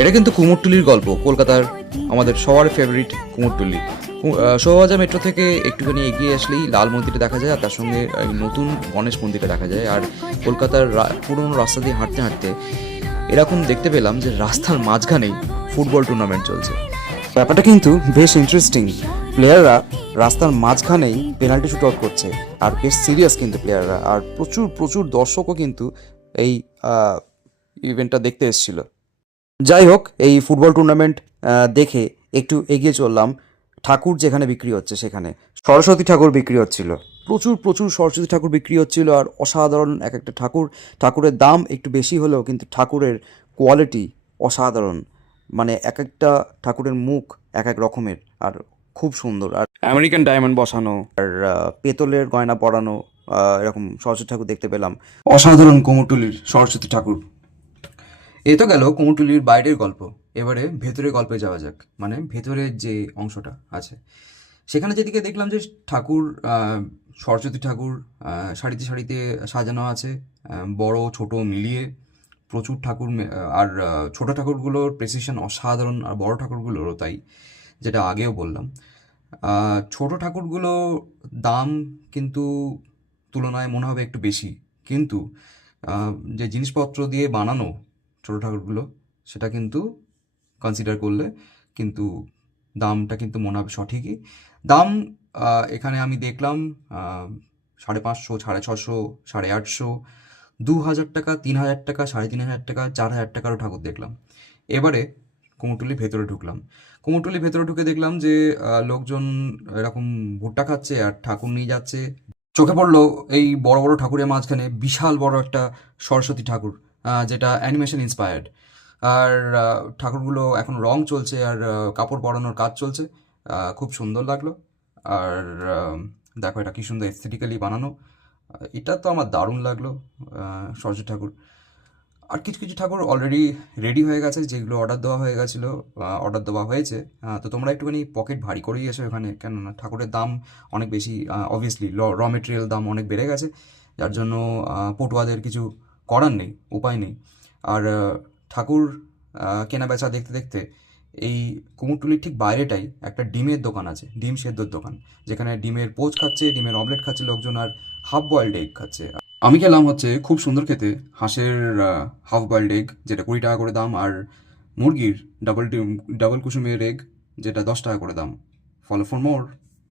এটা কিন্তু কুমোরটুলির গল্প, কলকাতার আমাদের সবার ফেভারিট কুমোরটুলি। শোভাবাজার মেট্রো থেকে একটুখানি এগিয়ে আসলেই লাল মন্দিরটা দেখা যায়, আর তার সঙ্গে এই নতুন গণেশ মন্দিরটা দেখা যায়। আর কলকাতার পুরনো রাস্তা দিয়ে হাঁটতে হাঁটতে এরকম দেখতে পেলাম যে রাস্তার মাঝখানেই ফুটবল টুর্নামেন্ট চলছে। ব্যাপারটা কিন্তু বেশ ইন্টারেস্টিং। প্লেয়াররা রাস্তার মাঝখানেই পেনাল্টি শুট আউট করছে, আর বেশ সিরিয়াস কিন্তু প্লেয়াররা, আর প্রচুর প্রচুর দর্শকও কিন্তু এই ইভেন্টটা দেখতে এসেছিল। যাই হোক, এই ফুটবল টুর্নামেন্ট দেখে একটু এগিয়ে চললাম ঠাকুর যেখানে বিক্রি হচ্ছে সেখানে। সরস্বতী ঠাকুর বিক্রি হচ্ছিল, প্রচুর প্রচুর সরস্বতী ঠাকুর বিক্রি হচ্ছিল, আর অসাধারণ এক একটা ঠাকুর। ঠাকুরের দাম একটু বেশি হলেও কিন্তু ঠাকুরের কোয়ালিটি অসাধারণ। মানে এক একটা ঠাকুরের মুখ এক এক রকমের, আর খুব সুন্দর। আর আমেরিকান ডায়মন্ড বসানো, আর পেতলের গয়না পরানো, এরকম সরস্বতী ঠাকুর দেখতে পেলাম। অসাধারণ কুমোরটুলির সরস্বতী ঠাকুর। এ তো গেল কুমোরটুলির বাইরের গল্প। এবারে ভেতরের গল্পে যাওয়া যাক, মানে ভেতরের যে অংশটা আছে সেখানে যেদিকে দেখলাম যে ঠাকুর, সরস্বতী ঠাকুর সারিতে সারিতে সাজানো আছে, বড় ছোট মিলিয়ে প্রচুর ঠাকুর। আর ছোট ঠাকুরগুলোর প্রেসিশন অসাধারণ, আর বড় ঠাকুরগুলোরও তাই, যেটা আগেও বললাম। ছোট ঠাকুরগুলো দাম কিন্তু তুলনায় মনে হবে একটু বেশি, কিন্তু যে জিনিসপত্র দিয়ে বানানো ছোট ঠাকুরগুলো সেটা কিন্তু কনসিডার করলে কিন্তু দামটা কিন্তু মনে হবে সঠিকই। দাম এখানে আমি দেখলাম 550, 650, 850, 2,000 টাকা, 3,000 টাকা, 3,500 টাকা, 4,000 টাকারও ঠাকুর দেখলাম। এবারে কুমোরটুলির ভেতরে ঢুকলাম। কুমোরটুলির ভেতরে ঢুকে দেখলাম যে লোকজন এরকম ভুট্টা খাচ্ছে আর ঠাকুর নিয়ে যাচ্ছে। চোখে পড়লো এই বড় বড় ঠাকুরের মাঝখানে বিশাল বড় একটা সরস্বতী ঠাকুর, যেটা অ্যানিমেশন ইন্সপায়ার্ড। আর ঠাকুরগুলো এখন রং চলছে, আর কাপড় পরানোর কাজ চলছে। খুব সুন্দর লাগলো। আর দেখো এটা কি সুন্দর এস্থেটিক্যালি বানানো। এটা তো আমার দারুণ লাগলো, সরস্বতী ঠাকুর। আর কিছু কিছু ঠাকুর অলরেডি রেডি হয়ে গেছে, যেগুলো অর্ডার দেওয়া হয়ে গেছিলো, অর্ডার দেওয়া হয়েছে। তো তোমরা একটুখানি পকেট ভারী করেই এসো এখানে, কেননা ঠাকুরের দাম অনেক বেশি। অবভিয়াসলি র মেটেরিয়াল দাম অনেক বেড়ে গেছে, যার জন্য পটুয়াদের কিছু করার নেই, উপায় নেই। আর ঠাকুর কেনা বেচা দেখতে দেখতে এই কুমোরটুলির ঠিক বাইরেটাই একটা ডিমের দোকান আছে, ডিম সেদ্ধর দোকান, যেখানে ডিমের পোচ খাচ্ছে, ডিমের অমলেট খাচ্ছে লোকজন, আর হাফ বয়েলড এগ খাচ্ছে। আমি খেলাম হচ্ছে খুব সুন্দর খেতে হাঁসের হাফ বয়েলড এগ, যেটা 20 টাকা করে দাম, আর মুরগির ডাবল কুসুমের এগ, যেটা 10 টাকা করে দাম। Follow for more.